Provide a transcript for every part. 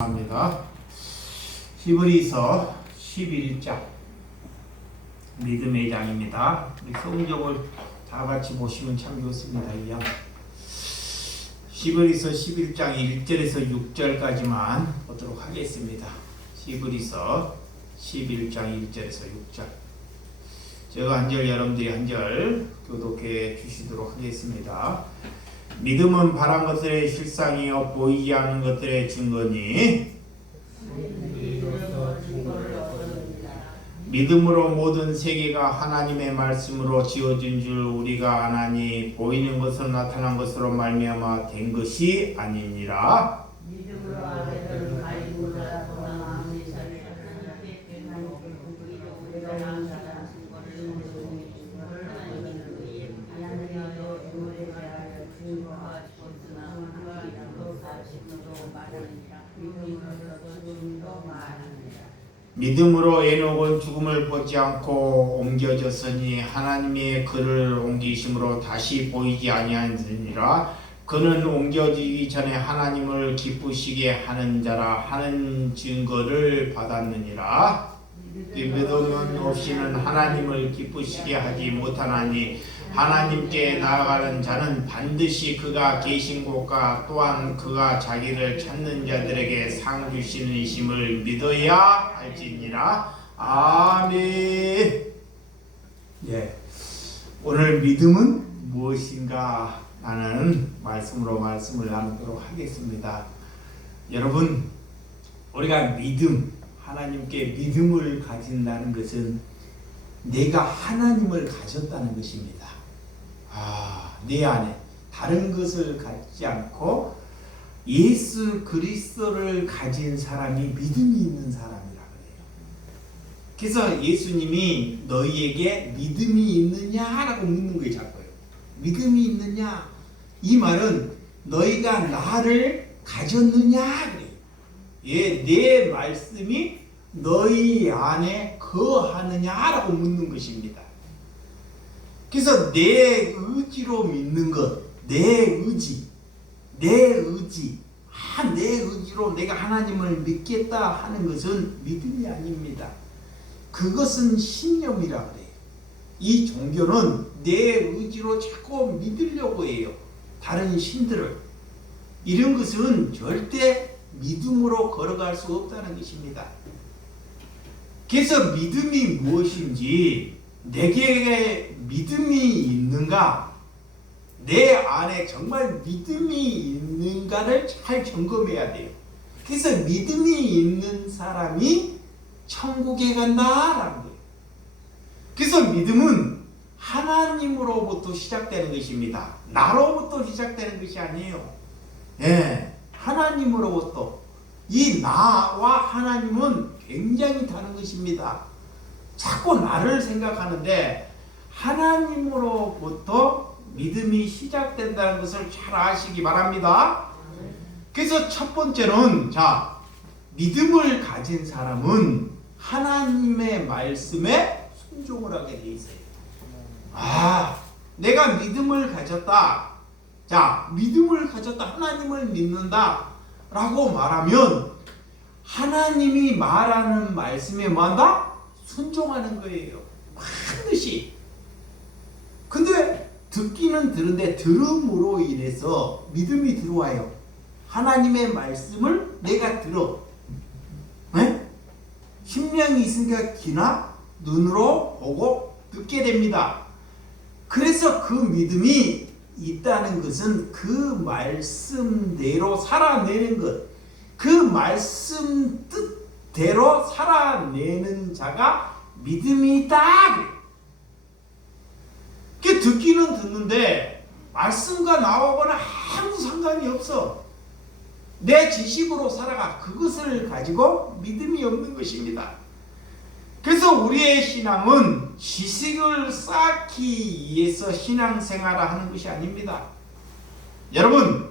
합니다. 히브리서 11장 믿음의 장입니다. 우리 성경을 다 같이 보시면 참 좋습니다. 히브리서 11장 1절에서 6절까지만 보도록 하겠습니다. 히브리서 11장 1절에서 6절. 제가 한 절, 여러분들이 한 절 교독해 주시도록 하겠습니다. 믿음은 바란 것들의 실상이요 보이지 않는 것들의 증거니 믿음으로 모든 세계가 하나님의 말씀으로 지어진 줄 우리가 아나니 보이는 것은 나타난 것으로 말미암아 된 것이 아니니라. 믿음으로 에녹은 죽음을 보지 않고 옮겨졌으니 하나님의 그를 옮기심으로 다시 보이지 아니하니라. 그는 옮겨지기 전에 하나님을 기쁘시게 하는 자라 하는 증거를 받았느니라. 믿음 없이는 하나님을 기쁘시게 하지 못하나니 하나님께 나아가는 자는 반드시 그가 계신 곳과 또한 그가 자기를 찾는 자들에게 상 주시는 이심을 믿어야 할지니라. 아멘. 오늘 믿음은 무엇인가 라는 말씀으로 말씀을 나누도록 하겠습니다. 여러분, 우리가 하나님께 믿음을 가진다는 것은 내가 하나님을 가졌다는 것입니다. 내 안에 다른 것을 갖지 않고 예수 그리스도를 가진 사람이 믿음이 있는 사람이라 그래요. 그래서 예수님이 너희에게 믿음이 있느냐라고 묻는 거예요. 자꾸요. 믿음이 있느냐? 이 말은 너희가 나를 가졌느냐 그래요. 내 말씀이 너희 안에 거하느냐라고 묻는 것입니다. 그래서 내 의지로 믿는 것, 내 의지로 내가 하나님을 믿겠다 하는 것은 믿음이 아닙니다. 그것은 신념이라 그래요. 이 종교는 내 의지로 자꾸 믿으려고 해요. 다른 신들을. 이런 것은 절대 믿음으로 걸어갈 수 없다는 것입니다. 그래서 믿음이 무엇인지, 내게 믿음이 있는가, 내 안에 정말 믿음이 있는가를 잘 점검해야 돼요. 그래서 믿음이 있는 사람이 천국에 간다라는 거예요. 그래서 믿음은 하나님으로부터 시작되는 것입니다. 나로부터 시작되는 것이 아니에요. 하나님으로부터. 이 나와 하나님은 굉장히 다른 것입니다. 자꾸 나를 생각하는데 하나님으로부터 믿음이 시작된다는 것을 잘 아시기 바랍니다. 그래서 첫 번째는, 믿음을 가진 사람은 하나님의 말씀에 순종을 하게 돼 있어요. 내가 믿음을 가졌다. 믿음을 가졌다. 하나님을 믿는다. 라고 말하면 하나님이 말하는 말씀에 뭐한다? 순종하는 거예요. 반드시. 근데 듣기는 들은데 들음으로 인해서 믿음이 들어와요. 하나님의 말씀을 내가 들어. 심령이 있으니까 귀나 눈으로 보고 듣게 됩니다. 그래서 그 믿음이 있다는 것은 그 말씀대로 살아내는 것, 그 말씀 뜻대로 살아내는 자가 믿음이 있다. 그 듣기는 듣는데 말씀과 나하고는 아무 상관이 없어. 내 지식으로 살아가. 그것을 가지고 믿음이 없는 것입니다. 그래서 우리의 신앙은 지식을 쌓기 위해서 신앙생활을 하는 것이 아닙니다. 여러분,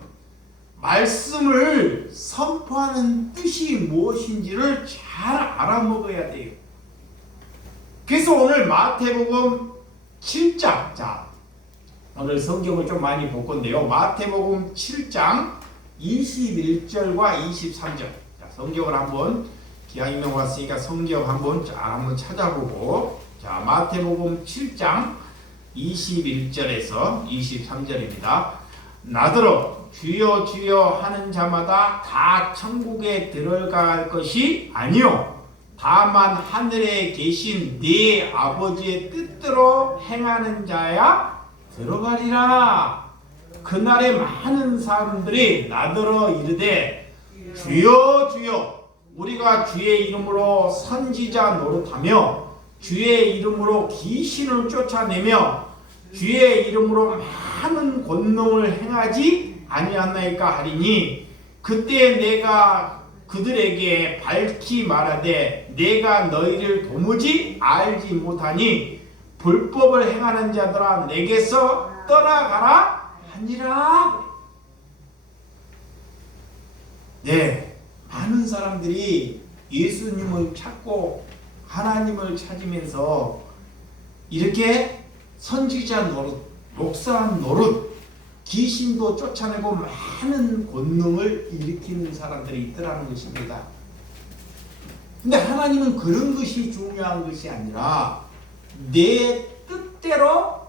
말씀을 선포하는 뜻이 무엇인지를 잘 알아먹어야 돼요. 그래서 오늘 마태복음 7장, 오늘 성경을 좀 많이 볼 건데요. 마태복음 7장 21절과 23절. 성경을 한번 기왕이면 왔으니까 성경 한번 찾아보고, 자, 마태복음 7장 21절에서 23절입니다. 나더러 주여 주여 하는 자마다 다 천국에 들어갈 것이 아니요 다만 하늘에 계신 네 아버지의 뜻대로 행하는 자야 들어가리라. 그날에 많은 사람들이 나더러 이르되 주여 주여 우리가 주의 이름으로 선지자 노릇하며 주의 이름으로 귀신을 쫓아내며 주의 이름으로 많은 권능을 행하지 아니하나이까 하리니 그때 내가 그들에게 밝히 말하되 내가 너희를 도무지 알지 못하니 불법을 행하는 자들아 내게서 떠나가라 하니라. 네, 많은 사람들이 예수님을 찾고 하나님을 찾으면서 이렇게 선지자 노릇, 목사 노릇, 귀신도 쫓아내고 많은 권능을 일으키는 사람들이 있더라는 것입니다. 근데 하나님은 그런 것이 중요한 것이 아니라 내 뜻대로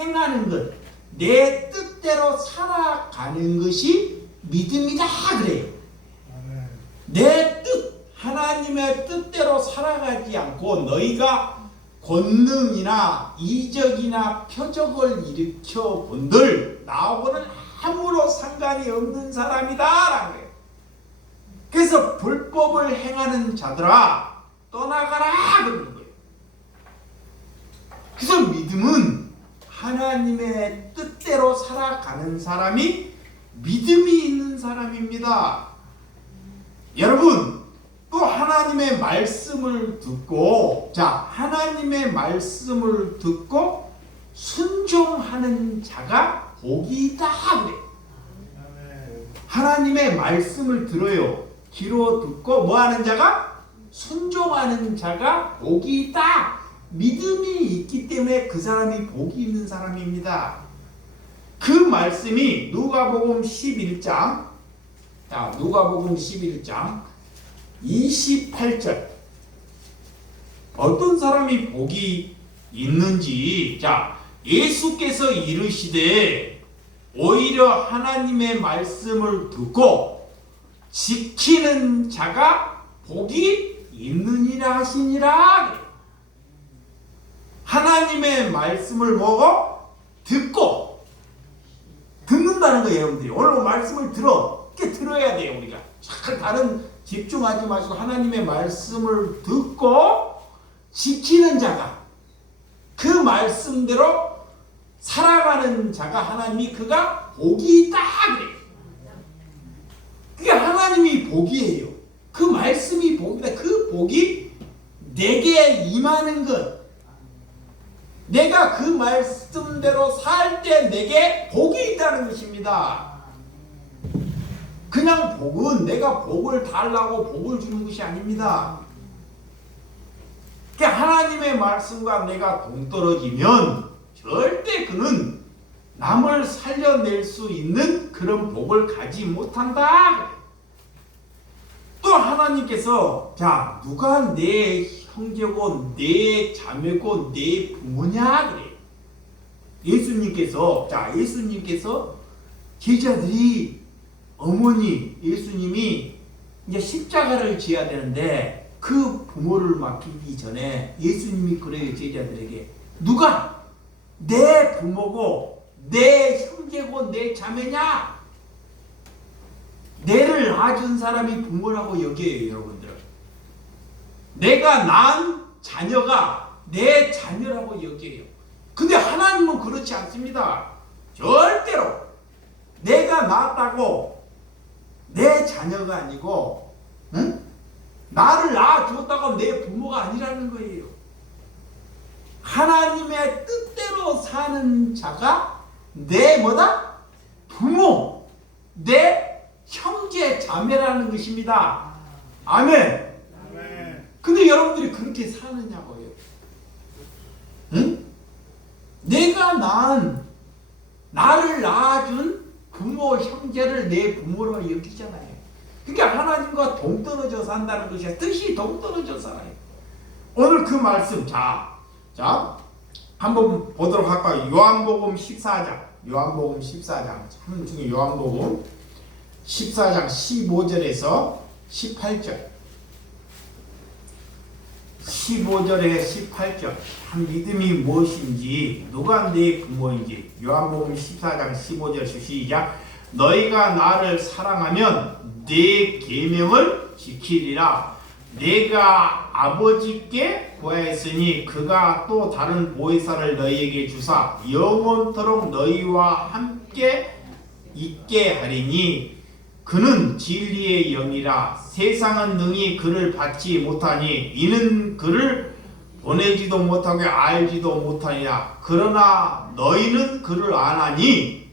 행하는 것, 내 뜻대로 살아가는 것이 믿음이다 그래요. 내 뜻, 하나님의 뜻대로 살아가지 않고 너희가 권능이나 이적이나 표적을 일으켜 본들 나하고는 아무런 상관이 없는 사람이다 라는 거예요. 그래서 불법을 행하는 자들아 떠나가라 그러는 거예요. 그래서 믿음은 하나님의 뜻대로 살아가는 사람이 믿음이 있는 사람입니다. 여러분, 또 하나님의 말씀을 듣고, 자, 하나님의 말씀을 듣고 순종하는 자가 복이 있다 그래. 하나님의 말씀을 들어요. 귀로 듣고 뭐 하는 자가? 순종하는 자가 복이 있다. 믿음이 있기 때문에 그 사람이 복이 있는 사람입니다. 그 말씀이 누가복음 11장, 자, 누가복음 11장 28절. 어떤 사람이 복이 있는지, 자, 예수께서 이르시되 오히려 하나님의 말씀을 듣고 지키는 자가 복이 있느니라 하시니라. 하나님의 말씀을 보고 듣고 듣는다는 거예요. 여러분들이 오늘 말씀을 들어야 돼요. 우리가 잘 다른 집중하지 마시고 하나님의 말씀을 듣고 지키는 자가, 그 말씀대로 살아가는 자가 하나님이 그가 복이 있다 그래요. 그게 하나님이 복이에요. 그 말씀이 복이다. 그 복이 내게 임하는 것, 내가 그 말씀대로 살 때 내게 복이 있다는 것입니다. 그냥 복은 내가 복을 달라고 복을 주는 것이 아닙니다. 하나님의 말씀과 내가 동떨어지면 절대 그는 남을 살려낼 수 있는 그런 복을 가지 못한다. 또 하나님께서 자, 누가 내 형제고 내 자매고 내 부모냐 그래. 예수님께서 제자들이 어머니 예수님이 이제 십자가를 지어야 되는데 그 부모를 맡기기 전에 예수님이 그래요. 제자들에게 누가 내 부모고 내 형제고 내 자매냐? 내를 낳아준 사람이 부모라고 여겨요. 여러분들, 내가 낳은 자녀가 내 자녀라고 여겨요. 근데 하나님은 그렇지 않습니다. 절대로 내가 낳았다고 내 자녀가 아니고, 응? 나를 낳아주었다고 내 부모가 아니라는 거예요. 하나님의 뜻대로 사는 자가 내 뭐다? 부모, 내 형제 자매라는 것입니다. 아멘. 근데 여러분들이 그렇게 사느냐고요? 응? 내가 나를 낳아준 부모, 형제를 내 부모로 여기잖아요. 그러니까 하나님과 동떨어져 산다는 것이야. 뜻이 동떨어져 살아요. 오늘 그 말씀 자 한번 보도록 할까요? 요한복음 14장 참 중에 요한복음 14장 15절에서 18절 15절에 18절 참 믿음이 무엇인지 누가 내 부모인지 요한복음 14장 15절 시작 너희가 나를 사랑하면 내 계명을 지키리라 내가 아버지께 구하였으니 그가 또 다른 보혜사를 너희에게 주사 영원토록 너희와 함께 있게 하리니 그는 진리의 영이라 세상은 능히 그를 받지 못하니 이는 그를 보내지도 못하고 알지도 못하니라 그러나 너희는 그를 아나니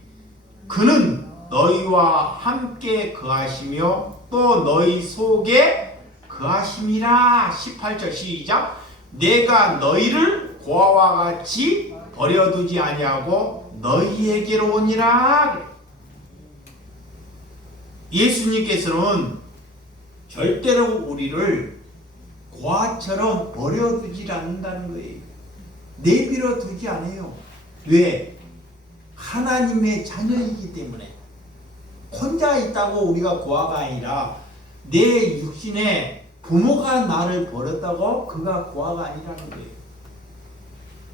그는 너희와 함께 거하시며 또 너희 속에 거하심이라 18절 시작 내가 너희를 고아와 같이 버려두지 아니하고 너희에게로 오니라 예수님께서는 절대로 우리를 고아처럼 버려두지 않는다는 거예요. 내버려 두지 않아요. 왜? 하나님의 자녀이기 때문에 혼자 있다고 우리가 고아가 아니라 내 육신에 부모가 나를 버렸다고 그가 고아가 아니라는 거예요.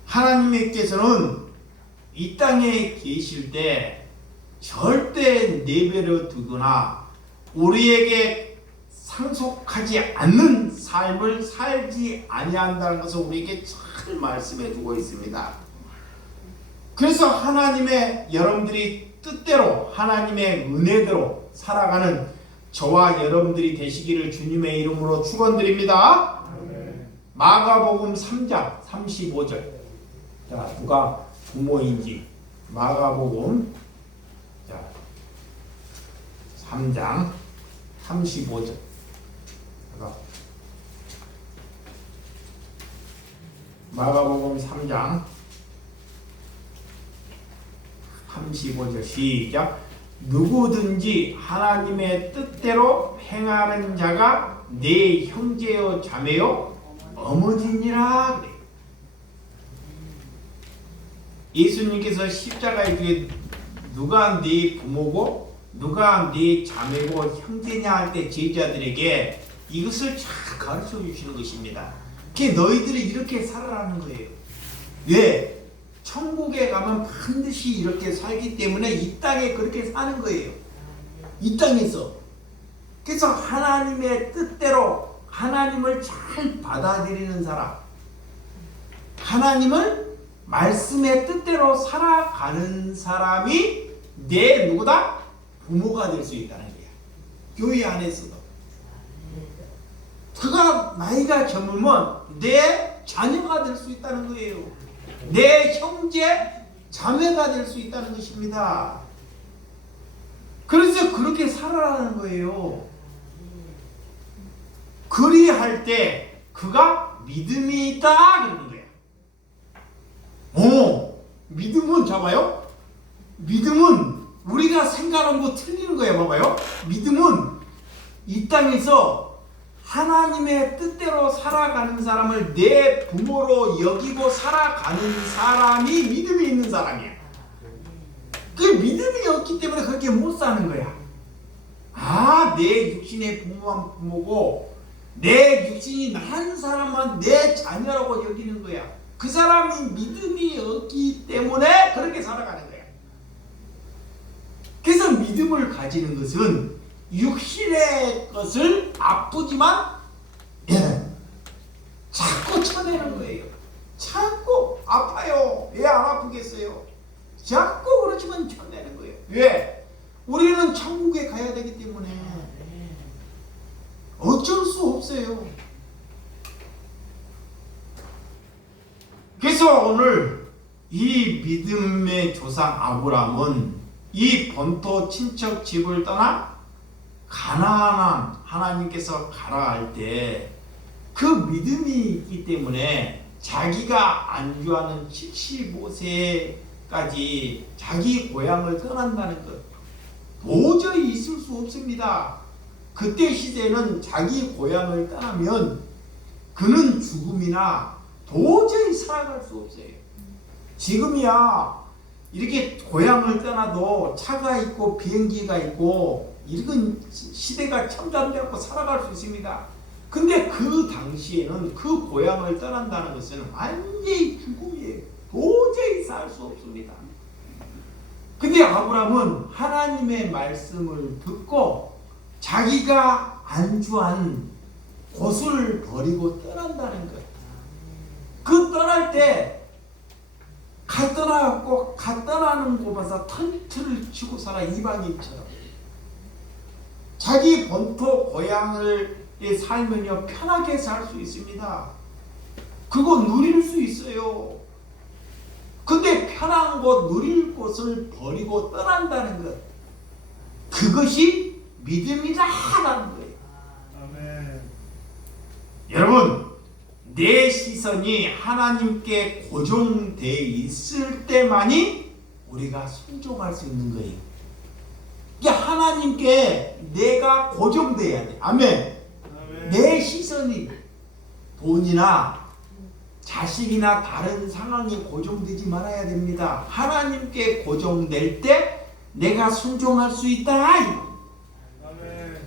하나님께서는 이 땅에 계실 때 절대 내버려 두거나 우리에게 상속하지 않는 삶을 살지 아니한다는 것을 우리에게 잘 말씀해 주고 있습니다. 그래서 하나님의 여러분들이 뜻대로 하나님의 은혜대로 살아가는 저와 여러분들이 되시기를 주님의 이름으로 축원드립니다. 마가복음 3장 35절 자 누가 부모인지 마가복음 3장 35절 마가복음 3장 35절 시작 누구든지 하나님의 뜻대로 행하는 자가 내 형제요 자매요 어머니니라 그래. 예수님께서 십자가에 뒤에 누가 네 부모고 누가 네 자매고 형제냐 할 때 제자들에게 이것을 잘 가르쳐 주시는 것입니다. 그게 너희들이 이렇게 살아라는 거예요. 왜? 천국에 가면 반드시 이렇게 살기 때문에 이 땅에 그렇게 사는 거예요. 이 땅에서. 그래서 하나님의 뜻대로 하나님을 잘 받아들이는 사람, 하나님을 말씀의 뜻대로 살아가는 사람이 내 누구다? 부모가 될 수 있다는 거야. 교회 안에서도. 그가 나이가 젊으면 내 자녀가 될 수 있다는 거예요. 내 형제 자매가 될 수 있다는 것입니다. 그래서 그렇게 살아라는 거예요. 그리할 때 그가 믿음이 있다 그러는 거야. 믿음은 잡아요. 믿음은 우리가 생각하는 거 틀리는 거예요. 봐봐요. 믿음은 이 땅에서 하나님의 뜻대로 살아가는 사람을 내 부모로 여기고 살아가는 사람이 믿음이 있는 사람이야. 그 믿음이 없기 때문에 그렇게 못 사는 거야. 내 육신의 부모만 부모고 내 육신이 난 사람만 내 자녀라고 여기는 거야. 그 사람이 믿음이 없기 때문에 그렇게 살아가는 거야. 그래서 믿음을 가지는 것은 육신의 것을 아프지만 자꾸 쳐내는 거예요. 자꾸 아파요. 왜 안 아프겠어요? 자꾸 그렇지만 쳐내는 거예요. 왜? 우리는 천국에 가야 되기 때문에 어쩔 수 없어요. 그래서 오늘 이 믿음의 조상 아브라함은 이 본토 친척 집을 떠나 가나안 하나님께서 가라 할 때 그 믿음이 있기 때문에 자기가 안주하는 75세까지 자기 고향을 떠난다는 것 도저히 있을 수 없습니다. 그때 시대는 자기 고향을 떠나면 그는 죽음이나 도저히 살아갈 수 없어요. 지금이야 이렇게 고향을 떠나도 차가 있고 비행기가 있고 이런 시대가 첨단되고 살아갈 수 있습니다. 근데 그 당시에는 그 고향을 떠난다는 것은 완전히 죽음이에요. 도저히 살 수 없습니다. 근데 아브라함은 하나님의 말씀을 듣고 자기가 안주한 곳을 버리고 떠난다는 거예요. 그 떠날 때 가 떠나갖고 가 떠나는 곳에서 텐트를 치고 살아. 이방인처럼 자기 본토 고향을 살면요 편하게 살 수 있습니다. 그거 누릴 수 있어요. 근데 편한 곳 누릴 곳을 버리고 떠난다는 것, 그것이 믿음이다라는 거예요. 아멘. 여러분, 내 시선이 하나님께 고정되어 있을 때만이 우리가 순종할 수 있는 거예요. 이게 하나님께 내가 고정돼야 돼. 아멘. 아멘. 내 시선이 돈이나 자식이나 다른 상황에 고정되지 말아야 됩니다. 하나님께 고정될 때 내가 순종할 수 있다. 아멘.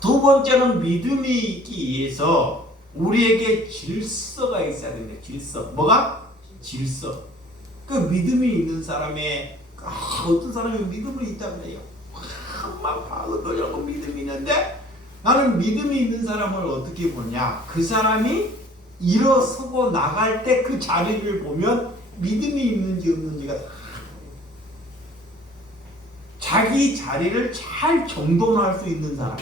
두 번째는 믿음이 있기 위해서 우리에게 질서가 있어야 됩니다. 질서. 뭐가? 질서. 그 믿음이 있는 사람의 어떤 사람이 믿음이 있다고 해요. 막 봐도 믿음이 있는데 나는 믿음이 있는 사람을 어떻게 보냐? 그 사람이 일어서고 나갈 때 그 자리를 보면 믿음이 있는지 없는지가 다 자기 자리를 잘 정돈할 수 있는 사람,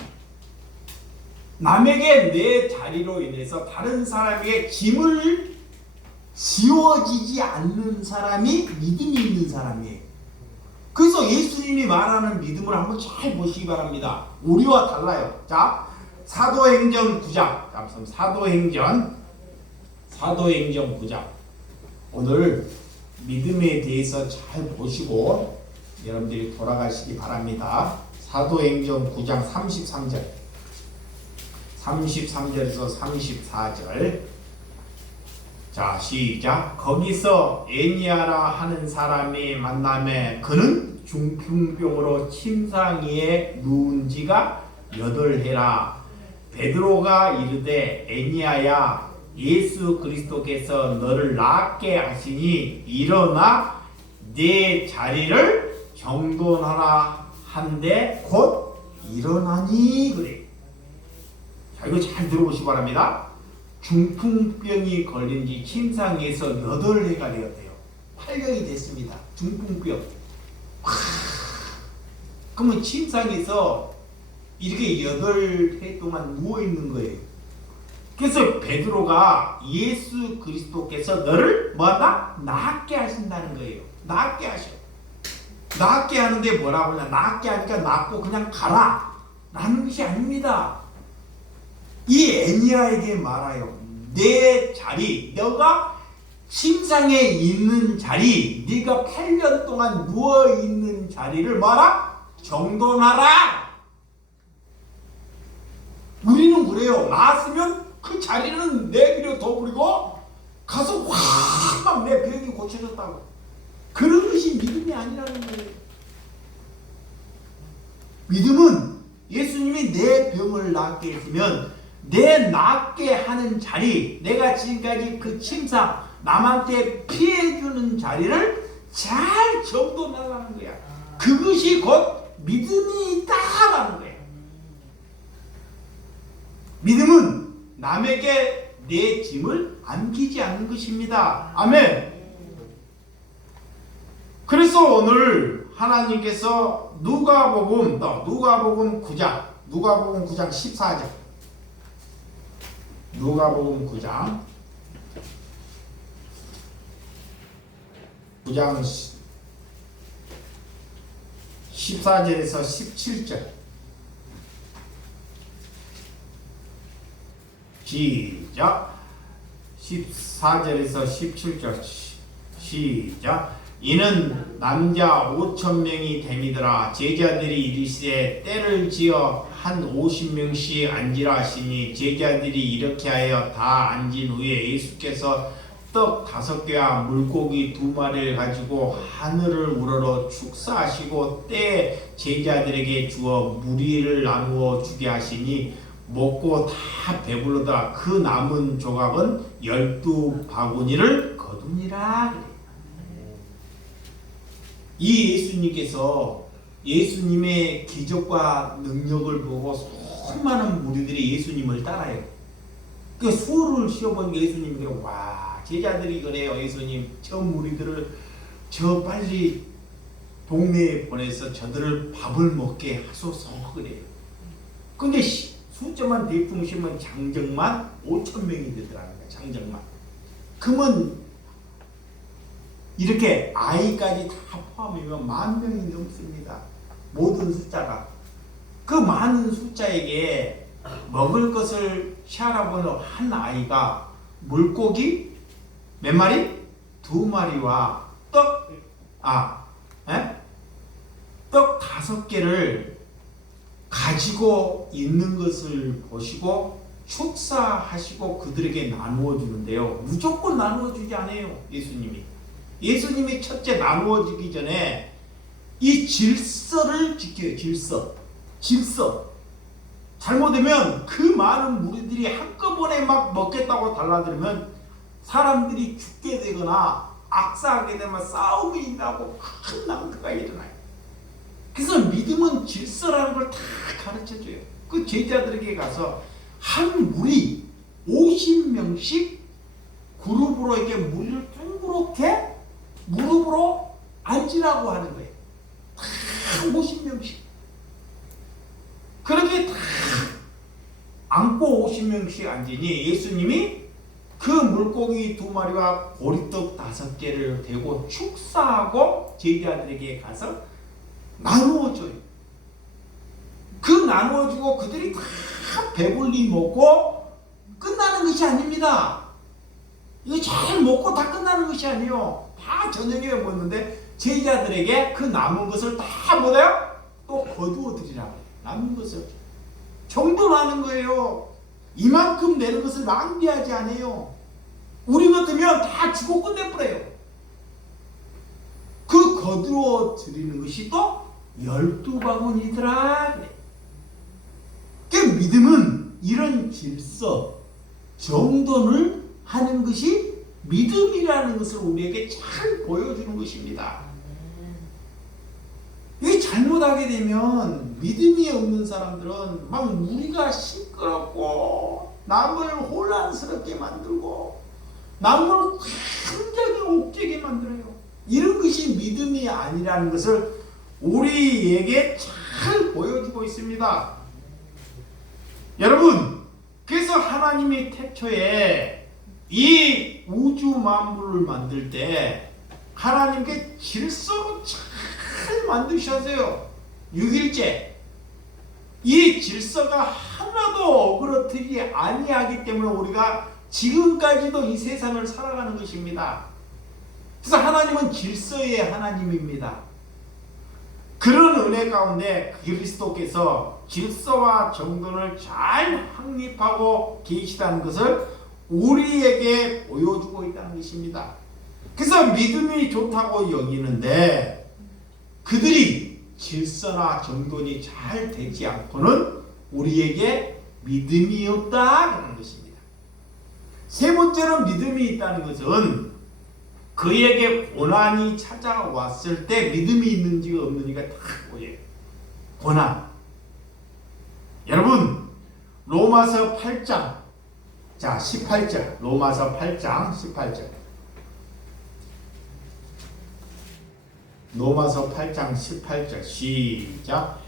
남에게 내 자리로 인해서 다른 사람에게 짐을 지워지지 않는 사람이 믿음이 있는 사람이에요. 그래서 예수님이 말하는 믿음을 한번 잘 보시기 바랍니다. 우리와 달라요. 자, 사도행전 9장. 사도행전 9장. 오늘 믿음에 대해서 잘 보시고 여러분들이 돌아가시기 바랍니다. 사도행전 9장 33절. 33절에서 34절. 자, 시작. 거기서 에니아라 하는 사람이 만남에 그는 중풍병으로 침상위에 누운 지가 8해라. 베드로가 이르되 에니아야, 예수 그리스도께서 너를 낫게 하시니 일어나 내 자리를 정돈하라 한데 곧 일어나니. 그래. 자, 이거 잘 들어보시기 바랍니다. 중풍병이 걸린 지 침상에서 8해가 되었대요. 8년이 됐습니다. 중풍병. 그러면 침상에서 이렇게 8해 동안 누워있는 거예요. 그래서 베드로가 예수 그리스도께서 너를 뭐하다? 낫게 하신다는 거예요. 낫게 하셔. 낫게 하는데 뭐라고 하냐? 낫게 하니까 낫고 그냥 가라 라는 것이 아닙니다. 이 에니아에게 말아요. 내 자리, 너가 침상에 있는 자리, 네가 8년 동안 누워있는 자리를 뭐하라? 정돈하라. 우리는 그래요. 나았으면 그 자리는 내비려 둬버리고 가서 확 막 내 병이 고쳐졌다고. 그런 것이 믿음이 아니라는 거예요. 믿음은 예수님이 내 병을 낫게 했으면 내 낫게 하는 자리, 내가 지금까지 그 침상 남한테 피해주는 자리를 잘 정돈하라는 거야. 그것이 곧 믿음이 있다라는 거야. 믿음은 남에게 내 짐을 안기지 않는 것입니다. 아멘. 그래서 오늘 하나님께서 누가복음 9장 14절. 누가복음 9장 14절에서 17절. 시작. 14절에서 17절. 시작. 이는 남자 5,000명이 됨이더라. 제자들이 이르시되 때를 지어 한 50명씩 앉으라 하시니 제자들이 이렇게 하여 다 앉은 후에 예수께서 떡 5개와 물고기 2마리를 가지고 하늘을 우러러 축사하시고 때 제자들에게 주어 무리를 나누어 주게 하시니 먹고 다 배불러다 그 남은 조각은 12바구니를 거두니라 그래. 이 예수님께서 예수님의 기적과 능력을 보고 수많은 무리들이 예수님을 따라요. 그 수를 쉬어보니까 예수님이 그래, 와, 제자들이 그래요. 예수님, 저 무리들을 저 빨리 동네에 보내서 저들을 밥을 먹게 하소서 그래요. 근데 숫자만 대충 쉬면 장정만 5,000명이 되더라고요. 장정만. 그러면 이렇게 아이까지 다 포함하면 10,000명이 넘습니다. 모든 숫자가. 그 많은 숫자에게 먹을 것을 시하라고는 한 아이가 물고기 몇 마리? 2마리와 떡 5개를 가지고 있는 것을 보시고 축사하시고 그들에게 나누어 주는데요. 무조건 나누어 주지 않아요. 예수님이 첫째 나누어 주기 전에 이 질서를 지켜요. 질서. 잘못되면 그 많은 무리들이 한꺼번에 막 먹겠다고 달라들면 사람들이 죽게 되거나 악사하게 되면 싸움이 나고 큰 낭패가 일어나요. 그래서 믿음은 질서라는 걸 다 가르쳐줘요. 그 제자들에게 가서 한 무리 50명씩 그룹으로 이렇게 무리를 둥그렇게 무릎으로 앉으라고 하는 거예요. 다 50명씩. 그렇게 다 앉고 50명씩 앉으니 예수님이 그 물고기 2마리와 보리떡 5개를 대고 축사하고 제자들에게 가서 나누어줘요. 그 나누어주고 그들이 다 배불리 먹고 끝나는 것이 아닙니다. 이거 잘 먹고 다 끝나는 것이 아니에요. 다 저녁에 먹는데 제자들에게 그 남은 것을 다 뭐래요? 또 거두어 드리라고. 남은 것을 정돈하는 거예요. 이만큼 내는 것을 낭비하지 않아요. 우리 같으면 다 주고 끝내버려요. 그 거두어 드리는 것이 또 12바구니더라 그래. 그 믿음은 이런 질서, 정돈을 하는 것이 믿음이라는 것을 우리에게 잘 보여주는 것입니다. 이게 잘못하게 되면 믿음이 없는 사람들은 막 우리가 시끄럽고 남을 혼란스럽게 만들고 남을 굉장히 옥죄게 만들어요. 이런 것이 믿음이 아니라는 것을 우리에게 잘 보여주고 있습니다. 여러분, 그래서 하나님이 태초에 이 우주 만물을 만들 때 하나님께 질서로 잘 만드셨어요. 6일째. 이 질서가 하나도 어그러뜨리지 아니하기 때문에 우리가 지금까지도 이 세상을 살아가는 것입니다. 그래서 하나님은 질서의 하나님입니다. 그런 은혜 가운데 그리스도께서 질서와 정돈을 잘 확립하고 계시다는 것을 우리에게 보여주고 있다는 것입니다. 그래서 믿음이 좋다고 여기는데 그들이 질서나 정돈이 잘 되지 않고는 우리에게 믿음이 없다는 것입니다. 세 번째로 믿음이 있다는 것은 그에게 고난이 찾아왔을 때 믿음이 있는지가 없는지가 다 보여요. 고난. 여러분, 로마서 8장 18절. 로마서 8장 18절. 로마서 8장 18절 시작.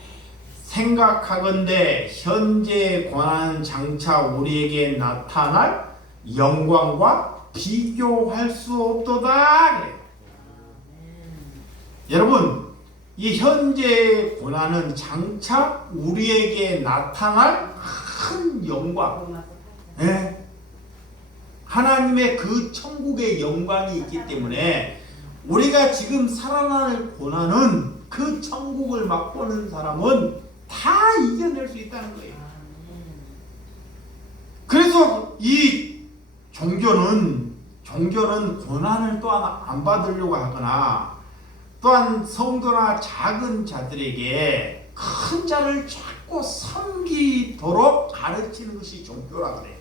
생각하건대 현재 고난 장차 우리에게 나타날 영광과 비교할 수 없도다. 그래. 여러분, 이 현재 고난은 장차 우리에게 나타날 큰 영광, 네? 하나님의 그 천국의 영광이 있기 때문에 우리가 지금 살아날 고난은 그 천국을 맛보는 사람은 다 이겨낼 수 있다는 거예요. 그래서 이 종교는 고난을 또한 안 받으려고 하거나 또한 성도나 작은 자들에게 큰 자를 자꾸 섬기도록 가르치는 것이 종교라 그래요.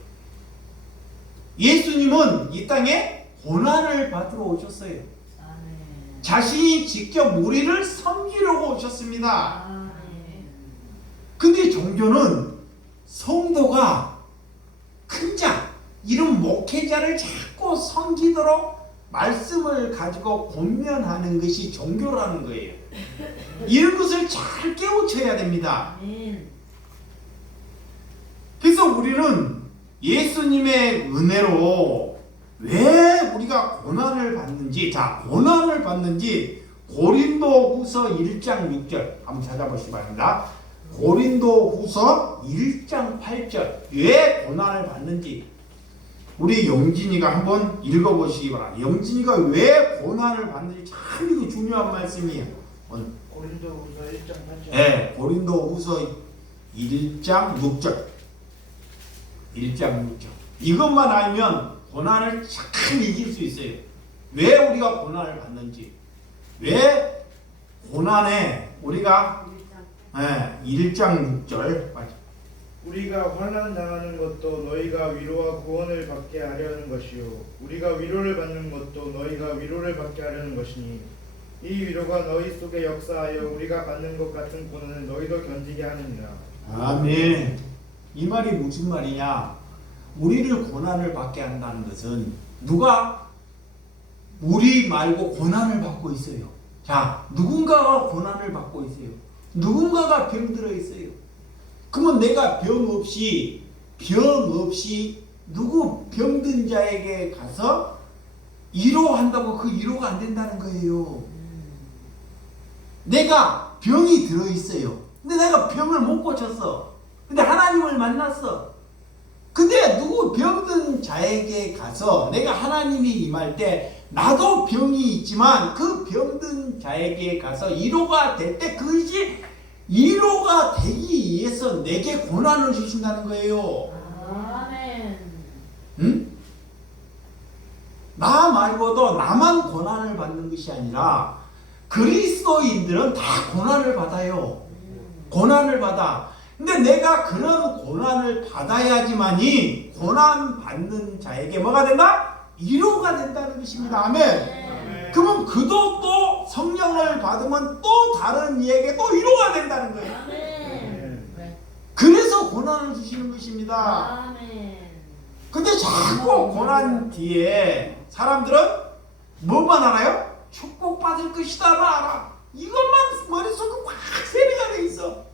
예수님은 이 땅에 고난을 받으러 오셨어요. 자신이 직접 우리를 섬기려고 오셨습니다. 근데 종교는 성도가 큰 자, 이런 목회자를 자꾸 섬기도록 말씀을 가지고 권면하는 것이 종교라는 거예요. 이런 것을 잘 깨우쳐야 됩니다. 그래서 우리는 예수님의 은혜로 왜 우리가 고난을 받는지, 고난을 받는지 고린도후서 1장 6절 한번 찾아보시기 바랍니다. 고린도후서 1장 8절 왜 고난을 받는지 우리 영진이가 한번 읽어보시기 바랍니다. 영진이가 왜 고난을 받는지 참 이거 중요한 말씀이에요. 고린도후서 1장 8절. 네, 고린도후서 1장 6절. 1장 6절. 이것만 알면 고난을 참 이길 수 있어요. 왜 우리가 고난을 받는지, 왜 고난에 우리가 1장 6절 맞아. 우리가 환난 당하는 것도 너희가 위로와 구원을 받게 하려는 것이요 우리가 위로를 받는 것도 너희가 위로를 받게 하려는 것이니 이 위로가 너희 속에 역사하여 우리가 받는 것 같은 고난을 너희도 견디게 하느니라. 아멘. 이 말이 무슨 말이냐? 우리를 고난을 받게 한다는 것은 누가 우리 말고 고난을 받고 있어요. 자, 누군가가 고난을 받고 있어요. 누군가가 병들어 있어요. 그러면 내가 병 없이 누구 병든 자에게 가서 위로한다고 그 위로가 안 된다는 거예요. 내가 병이 들어 있어요. 근데 내가 병을 못 고쳤어. 근데 하나님을 만났어. 근데 누구 병든 자에게 가서 내가 하나님이 임할 때 나도 병이 있지만 그 병든 자에게 가서 위로가 될 때 그것이 위로가 되기 위해서 내게 고난을 주신다는 거예요. 아멘. 응? 나 말고도 나만 고난을 받는 것이 아니라 그리스도인들은 다 고난을 받아요. 고난을 받아. 근데 내가 그런 고난을 받아야지만이 고난 받는 자에게 뭐가 된다? 위로가 된다는 것입니다. 아멘. 그러면 그도 또 성령을 받으면 또 다른 이에게 또 위로가 된다는 거예요. 아멘. 그래서 고난을 주시는 것입니다. 아멘. 근데 자꾸 고난 뒤에 사람들은 뭐만 알아요? 축복받을 것이다만 알아. 이것만 머릿속에 확 세뇌가 돼 있어.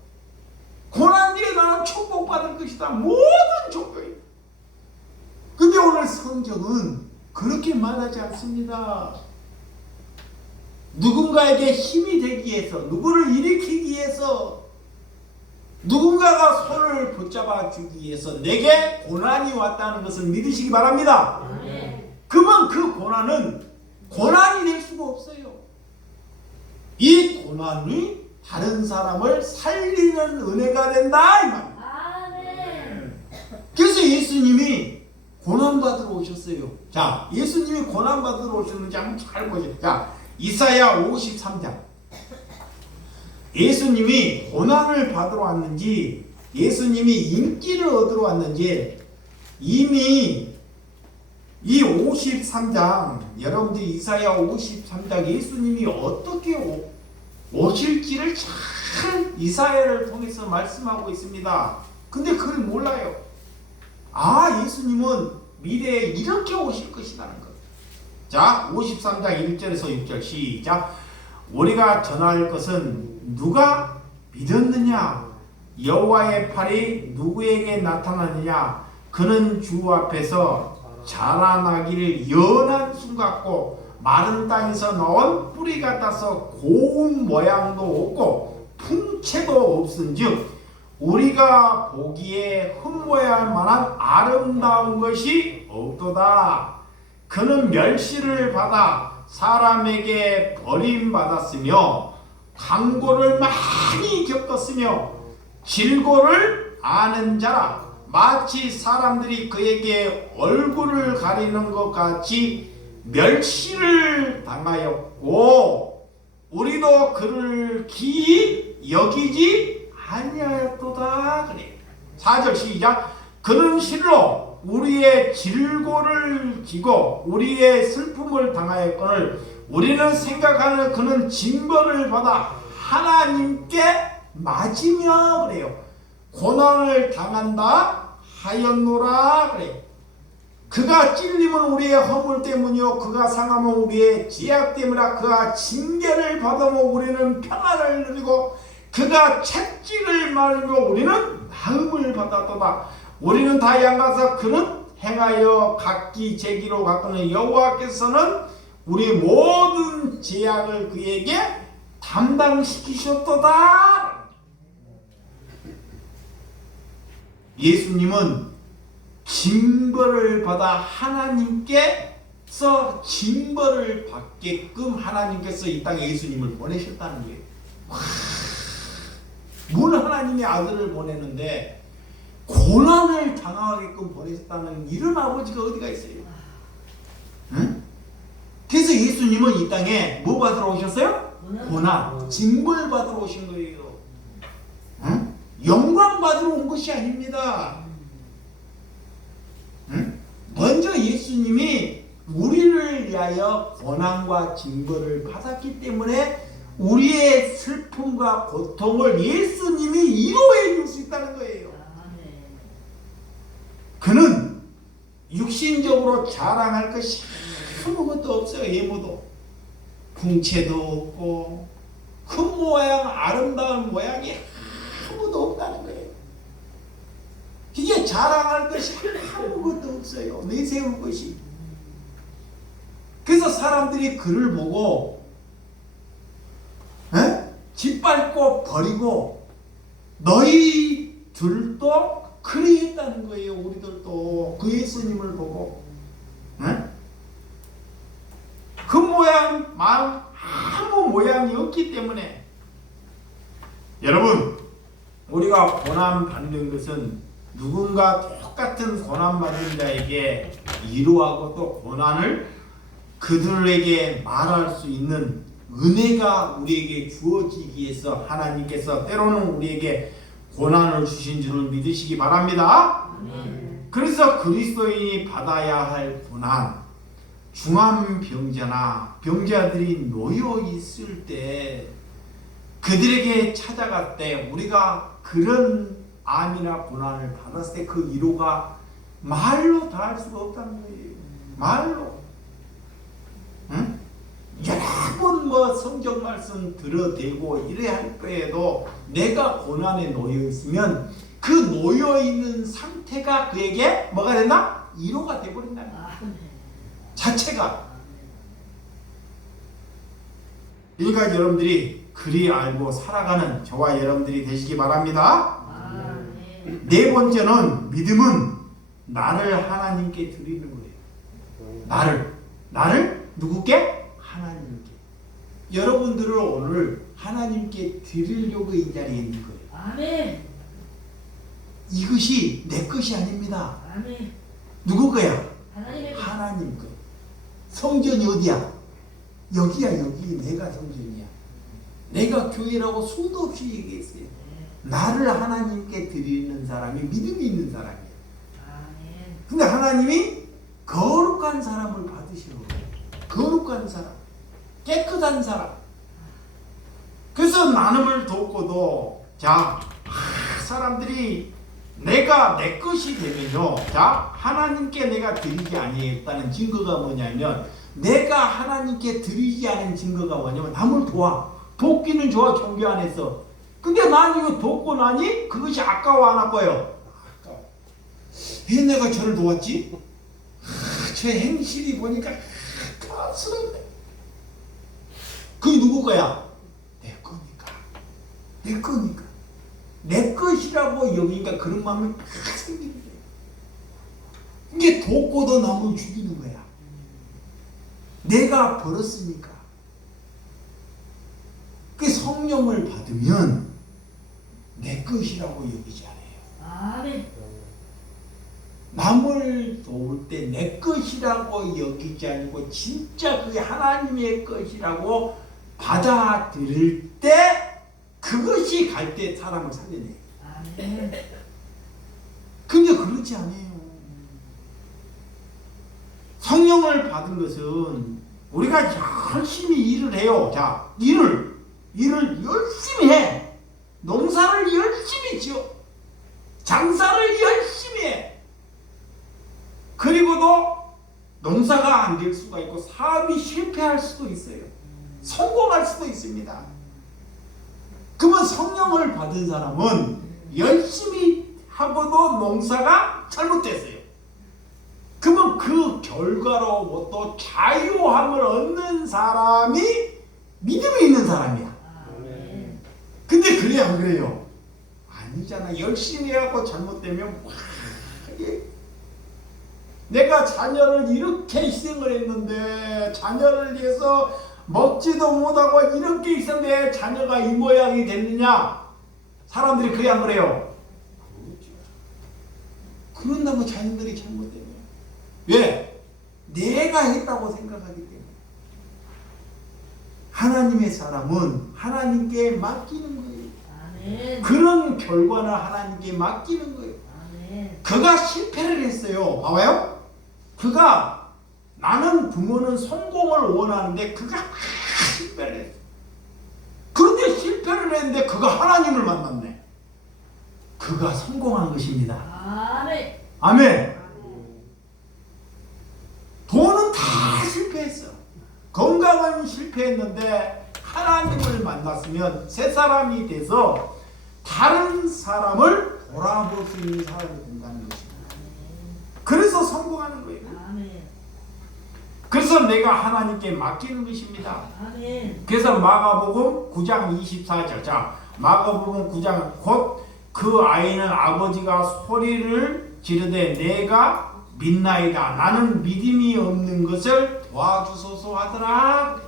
고난 뒤에 나는 축복받을 것이다. 모든 종교에. 근데 오늘 성경은 그렇게 말하지 않습니다. 누군가에게 힘이 되기 위해서, 누구를 일으키기 위해서, 누군가가 손을 붙잡아 주기 위해서 내게 고난이 왔다는 것을 믿으시기 바랍니다. 그러면 그 고난은 고난이 될 수가 없어요. 이 고난이 다른 사람을 살리는 은혜가 된다 이 말이에요. 그래서 예수님이 고난받으러 오셨어요. 자, 예수님이 고난받으러 오셨는지 한번 잘 보세요. 자, 이사야 53장. 예수님이 고난을 받으러 왔는지 예수님이 인기를 얻으러 왔는지 이미 이 53장, 여러분들 이사야 53장 예수님이 어떻게 오실지를 잘 이사야를 통해서 말씀하고 있습니다. 근데 그걸 몰라요. 아, 예수님은 미래에 이렇게 오실 것이라는 것. 자, 53장 1절에서 6절 시작. 우리가 전할 것은 누가 믿었느냐? 여호와의 팔이 누구에게 나타나느냐? 그는 주 앞에서 자라나기를 연한 순 같고 마른 땅에서 나온 뿌리 같아서 고운 모양도 없고 풍채도 없은즉 우리가 보기에 흠모할 만한 아름다운 것이 없도다. 그는 멸시를 받아 사람에게 버림받았으며 강고를 많이 겪었으며 질고를 아는 자라. 마치 사람들이 그에게 얼굴을 가리는 것 같이 멸시를 당하였고 우리도 그를 기이 여기지 아니하였도다. 그래. 4절 시작. 그는 실로 우리의 질고를 지고 우리의 슬픔을 당하였거늘 우리는 생각하는 그는 징벌을 받아 하나님께 맞으며 그래요. 고난을 당한다 하였노라. 그래. 그가 찔림은 우리의 허물 때문이요 그가 상함은 우리의 죄악 때문이라. 그가 징계를 받으며 우리는 평안을 누리고 그가 채찍을 맞으며 우리는 나음을 받았도다. 우리는 다 양가서 그는 행하여 각기 제기로 갔거늘 여호와께서는 우리 모든 죄악을 그에게 담당시키셨도다. 예수님은 징벌을 받아 하나님께서 징벌을 받게끔 하나님께서 이 땅에 예수님을 보내셨다는 거예요. 뭘 하나님의 아들을 보내는데 고난을 당하게끔 보내셨다는 이런 아버지가 어디가 있어요? 응? 그래서 예수님은 이 땅에 뭐 받으러 오셨어요? 고난, 징벌 받으러 오신 거예요. 응? 영광 받으러 온 것이 아닙니다. 응? 먼저 예수님이 우리를 위하여 고난과 징벌을 받았기 때문에 우리의 슬픔과 고통을 예수님이 위로해 줄 수 있다는 거예요. 그는 육신적으로 자랑할 것이 아무것도 없어요. 예모도 궁체도 없고 큰 모양 아름다운 모양이 아무도 없다는 거예요. 이게 자랑할 것이 아무것도 없어요. 내세울 것이. 그래서 사람들이 그를 보고 짓밟고 버리고 너희들도 그리했다는 거예요. 우리들도 그 예수님을 보고 그 모양 마음 아무 모양이 없기 때문에 여러분 우리가 고난 받는 것은 누군가 똑같은 고난 받는 자에게 위로하고 또 고난을 그들에게 말할 수 있는 은혜가 우리에게 주어지기 위해서 하나님께서 때로는 우리에게 고난을 주신 줄을 믿으시기 바랍니다. 그래서 그리스도인이 받아야 할 고난, 중한 병자나 병자들이 놓여 있을 때 그들에게 찾아갈 때 우리가 그런 암이나 고난을 받았을 때 그 위로가 말로 다 할 수가 없다는 거예요. 말로. 응? 여러 번 뭐 성경 말씀 들어대고 이래야 할 거에도 내가 고난에 놓여 있으면 그 놓여 있는 상태가 그에게 뭐가 된다? 위로가 되어버린다는 거예요. 자체가. 그러니까 여러분들이 그리 알고 살아가는 저와 여러분들이 되시기 바랍니다. 네 번째는 믿음은 나를 하나님께 드리는 거예요. 나를 누구께? 하나님께. 여러분들을 오늘 하나님께 드리려고 이 자리에 있는 거예요. 아멘. 이것이 내 것이 아닙니다. 아멘. 누구 거야? 하나님의 하나님 거. 성전이 어디야? 여기야. 여기 내가 성전이야. 내가 교회라고 수도 없이 얘기했어요. 나를 하나님께 드리는 사람이 믿음이 있는 사람이에요. 아멘. 근데 하나님이 거룩한 사람을 받으셔. 거룩한 사람, 깨끗한 사람. 그래서 나눔을 돕고도 사람들이 내가 내 것이 되면요, 하나님께 내가 드리지 아니했다는 증거가 뭐냐면 내가 하나님께 드리지 않은 증거가 뭐냐면 남을 도와. 돕기는 좋아, 종교 안에서. 근데 난 이거 돕고 나니 그것이 아까워 안 아까워요? 아까워. 왜 내가 저를 도왔지? 저 행실이 보니까 안쓰럽네. 그게 누구 거야? 내 거니까. 내 거니까. 내 것이라고 여기니까 그런 마음이 딱 생기는 거예요. 이게 돕고도 남을 죽이는 거야. 내가 벌었으니까. 그 성령을 받으면 내 것이라고 여기지 않아요. 아멘. 남을 도울 때 내 것이라고 여기지 않고 진짜 그게 하나님의 것이라고 받아들일 때 그것이 갈 때 사람을 살려내요. 아멘. 근데 그렇지 않아요. 성령을 받은 것은 우리가 열심히 일을 해요. 자, 일을 열심히 해. 농사를 열심히 지어. 장사를 열심히 해. 그리고도 농사가 안 될 수가 있고 사업이 실패할 수도 있어요. 성공할 수도 있습니다. 그러면 성령을 받은 사람은 열심히 하고도 농사가 잘못됐어요. 그러면 그 결과로부터 자유함을 얻는 사람이 믿음이 있는 사람이야. 아멘. 근데 그래 안 그래요? 아니잖아. 열심히 해갖고 잘못되면 와, 내가 자녀를 이렇게 희생을 했는데 자녀를 위해서 먹지도 못하고 이렇게 있었는데 자녀가 이 모양이 됐느냐? 사람들이 그래 안 그래요? 그런다고 자녀들이 잘못되면 왜? 내가 했다고 생각하기 때문에. 하나님의 사람은 하나님께 맡기는 거예요. 아멘. 그런 결과는 하나님께 맡기는 거예요. 아멘. 그가 실패를 했어요. 봐봐요. 그가 나는 부모는 성공을 원하는데 그가 실패를 했어. 그런데 실패를 했는데 그가 하나님을 만났네. 그가 성공한 것입니다. 아멘. 아멘. 돈은 다 실패했어. 건강은 실패했는데 하나님을 만났으면 새 사람이 돼서 다른 사람을 돌아볼 수 있는 사람이 된다는 것입니다. 그래서 성공하는 거예요. 아멘. 그래서 내가 하나님께 맡기는 것입니다. 아멘. 그래서 마가복음 9장 24절. 자, 마가복음 9장 곧 그 아이는 아버지가 소리를 지르되 내가 믿나이다. 나는 믿음이 없는 것을 도와주소서 하더라.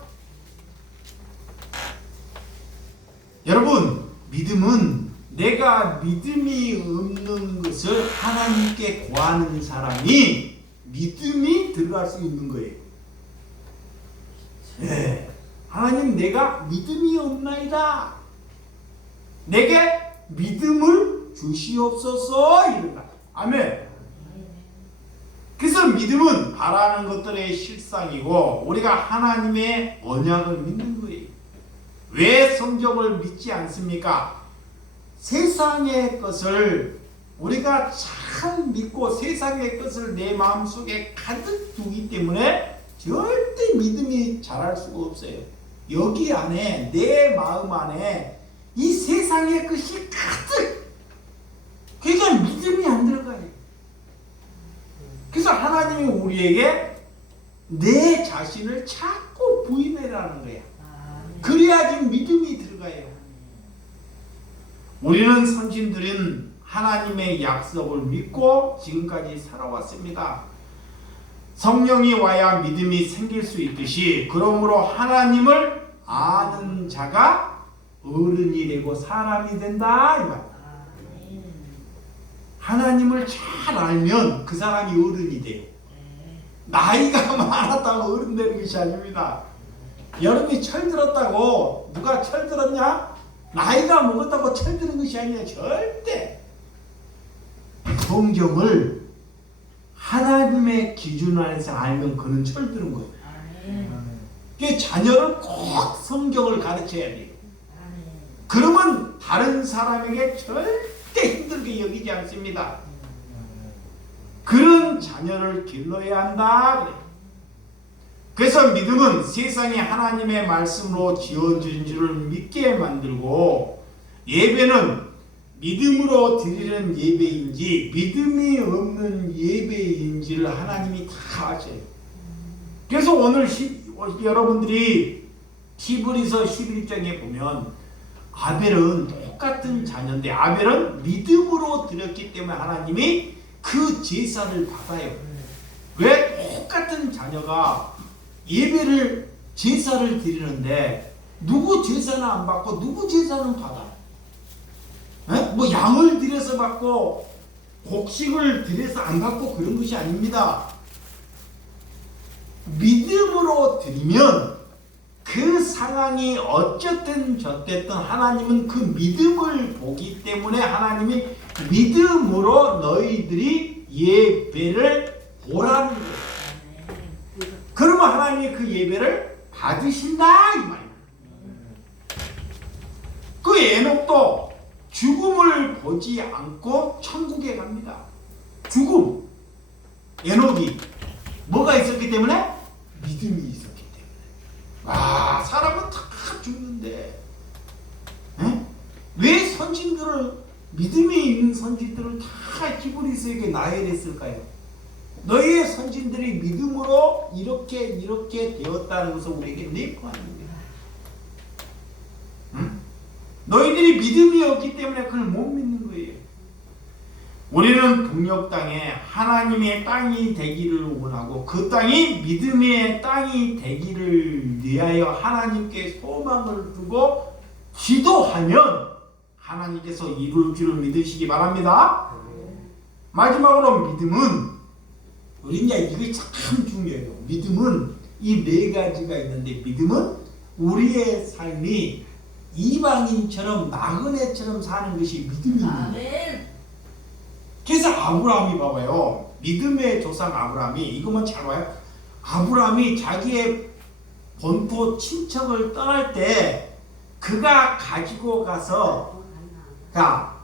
여러분, 믿음은 내가 믿음이 없는 것을 하나님께 구하는 사람이 믿음이 들어갈 수 있는 거예요. 네. 하나님, 내가 믿음이 없나이다. 내게 믿음을 주시옵소서. 이런다. 아멘. 그래서 믿음은 바라는 것들의 실상이고 우리가 하나님의 언약을 믿는 거예요. 왜 성경을 믿지 않습니까? 세상의 것을 우리가 잘 믿고 세상의 것을 내 마음속에 가득 두기 때문에 절대 믿음이 자랄 수가 없어요. 여기 안에 내 마음 안에 이 세상의 것이 가득, 그러니까 믿음이 안 들어가요. 그래서 하나님이 우리에게 내 자신을 자꾸 부인해라는 거야. 아멘. 그래야지 믿음이 들어가요. 우리는 선진들은 하나님의 약속을 믿고 지금까지 살아왔습니다. 성령이 와야 믿음이 생길 수 있듯이 그러므로 하나님을 아는 자가 어른이 되고 사람이 된다. 이 말. 아멘. 하나님을 잘 알면 그 사람이 어른이 돼요. 네. 나이가 많았다고 어른 되는 것이 아닙니다. 여러분이 철들었다고 누가 철들었냐? 나이가 먹었다고 철드는 것이 아니에요. 절대. 성경을 하나님의 기준 안에서 알면 그는 철드는 거예요. 아멘. 그 자녀를 꼭 성경을 가르쳐야 돼요. 아멘. 그러면 다른 사람에게 절대 힘들게 여기지 않습니다. 그런 자녀를 길러야 한다. 그래. 그래서 믿음은 세상에 하나님의 말씀으로 지어진 줄을 믿게 만들고 예배는 믿음으로 드리는 예배인지 믿음이 없는 예배인지를 하나님이 다 아셔요. 그래서 오늘 여러분들이 히브리서 11장에 보면 아벨은 똑같은 자녀인데 아벨은 믿음으로 드렸기 때문에 하나님이 그 제사를 받아요. 왜? 똑같은 자녀가 예배를 제사를 드리는데 누구 제사는 안 받고 누구 제사는 받아? 뭐 양을 들여서 받고 곡식을 들여서 안 받고 그런 것이 아닙니다. 믿음으로 드리면 그 상황이 어쨌든 저쨌든 하나님은 그 믿음을 보기 때문에 하나님이 믿음으로 너희들이 예배를 보라는 거예요. 그러면 하나님이 그 예배를 받으신다 이 말이에요. 그 에녹도 죽음을 보지 않고 천국에 갑니다. 죽음. 에녹이 뭐가 있었기 때문에? 믿음이 있었기 때문에. 와, 사람은 다 죽는데 왜 선진들을, 믿음이 있는 선진들을 다 히브리서에게 나열했을까요? 너희의 선진들이 믿음으로 이렇게 되었다는 것을 우리에게 내포하는 거예요. 너희들이 믿음이 없기 때문에 그걸 못 믿는 거예요. 우리는 북녘 땅에 하나님의 땅이 되기를 원하고 그 땅이 믿음의 땅이 되기를 위하여 하나님께 소망을 두고 기도하면 하나님께서 이룰 줄을 믿으시기 바랍니다. 마지막으로 믿음은, 우리 이제 이게 참 중요해요. 믿음은 이 네 가지가 있는데, 믿음은 우리의 삶이 이방인처럼 나그네처럼 사는 것이 믿음입니다. 아멘. 그래서 아브라함이 봐봐요. 믿음의 조상 아브라함이, 이것만 잘 봐요. 아브라함이 자기의 본토 친척을 떠날 때 그가 가지고 가서, 야,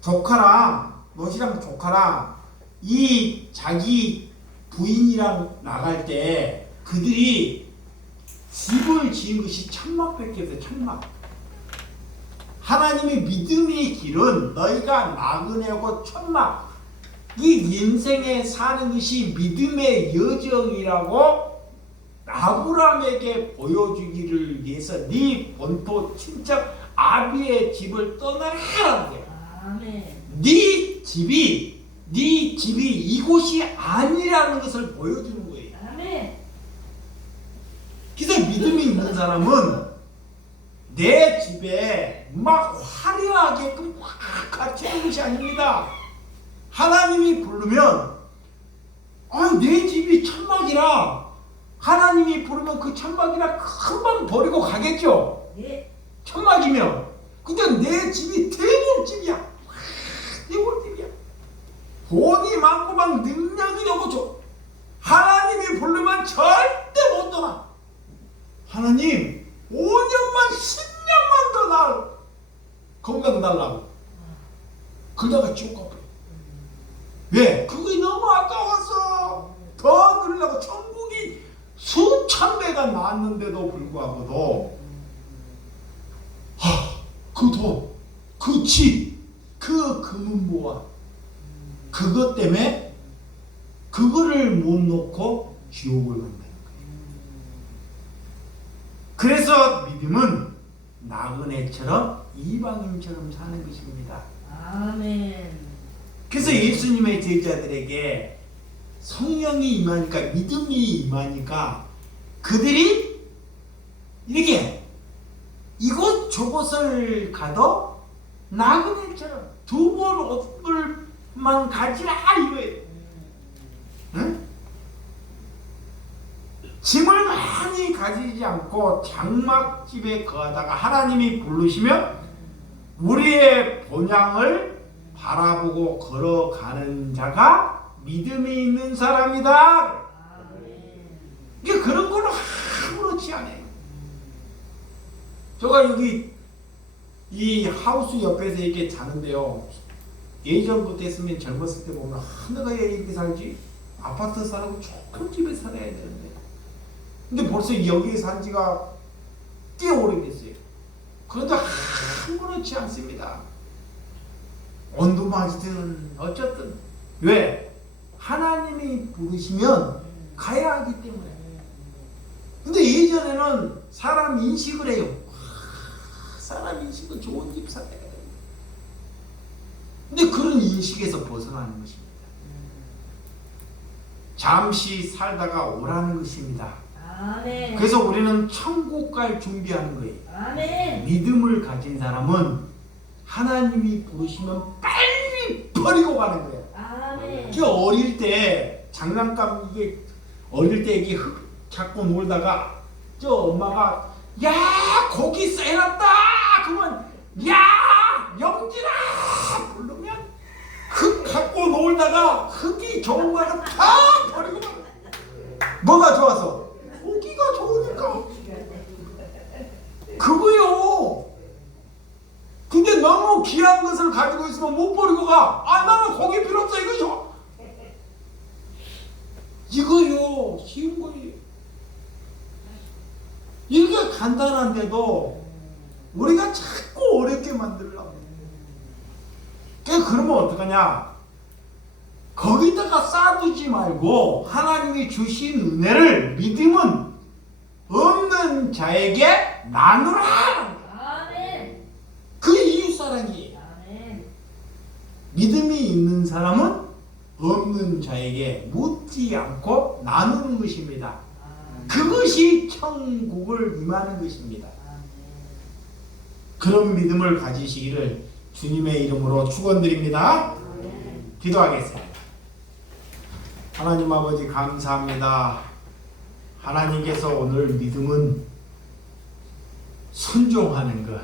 조카랑 너시랑 조카랑 이 자기 부인이랑 나갈 때 그들이 집을 지은 것이 천막밖에 없어요. 천막. 하나님의 믿음의 길은 너희가 나그네고 천막, 이 인생에 사는 것이 믿음의 여정이라고 아브라함에게 보여주기를 위해서 네 본토 친척 아비의 집을 떠나라는 거야. 아멘. 네 집이 이곳이 아니라는 것을 보여주는 거예요. 아멘. 그래서 믿음이 있는 사람은 내 집에 막 화려하게끔 확 갖추는 것이 아닙니다. 하나님이 부르면, 내 집이 천막이라, 하나님이 부르면 그 천막이라 금방 버리고 가겠죠. 예. 천막이면. 근데 내 집이 대물집이야. 대물집이야. 돈이 많고 막 능력이 너무 하나님이 부르면 절대 못 떠나. 하나님 5년만 10년만 더 날 건강 달라고. 그러다가 지옥 가버려. 왜? 그게 너무 아까워서 더 누리려고. 천국이 수천 배가 나왔는데도 불구하고도 그 돈, 그 집, 그 금은 모아, 그것 때문에 그거를 못 놓고 지옥을 간다는 거예요. 그래서 믿음은 나그네처럼 이방인처럼 사는 것입니다. 아멘. 그래서 예수님의 제자들에게 성령이 임하니까, 믿음이 임하니까 그들이 이렇게 이곳 저곳을 가도 나그네처럼 두 벌 옷불만 가지라 이거예요. 응? 짐을 많이 가지지 않고 장막집에 거하다가 하나님이 부르시면 우리의 본향을 바라보고 걸어가는 자가 믿음이 있는 사람이다. 이게 그런 거는 아무렇지 않아요. 제가 여기 이 하우스 옆에서 이렇게 자는데요. 예전부터 했으면 젊었을 때 보면 내가 왜 이렇게 살지? 아파트 살고 좋은 집에 살아야 되는데. 근데 벌써 여기에 산 지가 꽤 오래됐어요. 그런데 아무렇지 않습니다. 온도 맞든 어쨌든. 왜? 하나님이 부르시면 가야 하기 때문에. 근데 예전에는 사람 인식을 해요. 사람 인식은 좋은 집 살아야 된다. 근데 그런 인식에서 벗어나는 것입니다. 잠시 살다가 오라는 것입니다. 아멘. 그래서 우리는 천국 갈 준비하는 거예요. 아멘. 믿음을 가진 사람은 하나님이 부르시면 빨리 버리고 가는 거예요. 아멘. 저 어릴 때 장난감 이게 어릴 때 이게 흙 잡고 놀다가 저 엄마가 야 고기 쎄놨다 그러면 야 영진아 부르면 흙 갖고 놀다가 흙이 좋은 거는 다 버리고 가. 뭐가 좋아서? 고기가 좋으니까 그거요. 근데 너무 귀한 것을 가지고 있으면 못 버리고 가. 아 나는 고기 필요 없어 이거 좋아. 이거요 쉬운 거예요. 이게 간단한데도 우리가 자꾸 어렵게 만들려고. 그러면 어떡하냐? 거기다가 쌓아두지 말고 하나님이 주신 은혜를 믿음은 없는 자에게 나누라. 아멘. 그 이웃사랑이에요. 아멘. 믿음이 있는 사람은 없는 자에게 묻지 않고 나누는 것입니다. 그것이 천국을 임하는 것입니다. 그런 믿음을 가지시기를 주님의 이름으로 축원드립니다. 기도하겠습니다. 하나님 아버지 감사합니다. 하나님께서 오늘 믿음은 순종하는 것,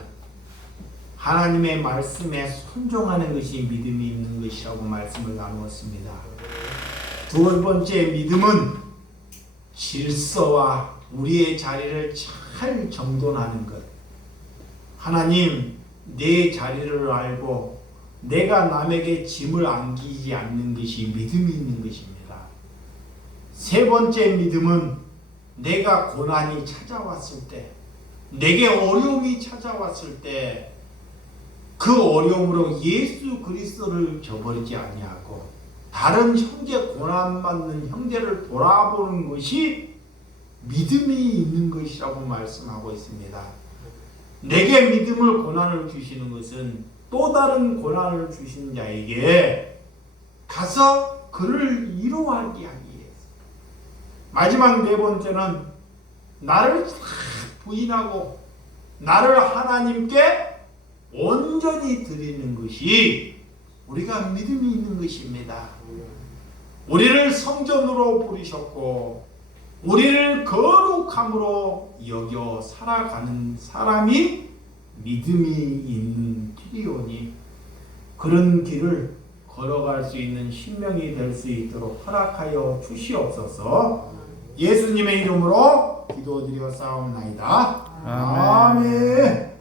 하나님의 말씀에 순종하는 것이 믿음이 있는 것이라고 말씀을 나누었습니다. 두 번째 믿음은 질서와 우리의 자리를 잘 정돈하는 것. 하나님, 내 자리를 알고 내가 남에게 짐을 안기지 않는 것이 믿음이 있는 것입니다. 세 번째 믿음은 내가 고난이 찾아왔을 때, 내게 어려움이 찾아왔을 때 그 어려움으로 예수 그리스도를 저버리지 아니하고 다른 형제 고난받는 형제를 돌아보는 것이 믿음이 있는 것이라고 말씀하고 있습니다. 내게 믿음을 고난을 주시는 것은 또 다른 고난을 주신 자에게 가서 그를 위로하게 하기 위해서. 마지막 네 번째는 나를 다 부인하고 나를 하나님께 온전히 드리는 것이 우리가 믿음이 있는 것입니다. 우리를 성전으로 부르셨고 우리를 거룩함으로 여겨 살아가는 사람이 믿음이 있는 길이오니 그런 길을 걸어갈 수 있는 신명이 될 수 있도록 허락하여 주시옵소서. 예수님의 이름으로 기도드려 싸움나이다. 아멘.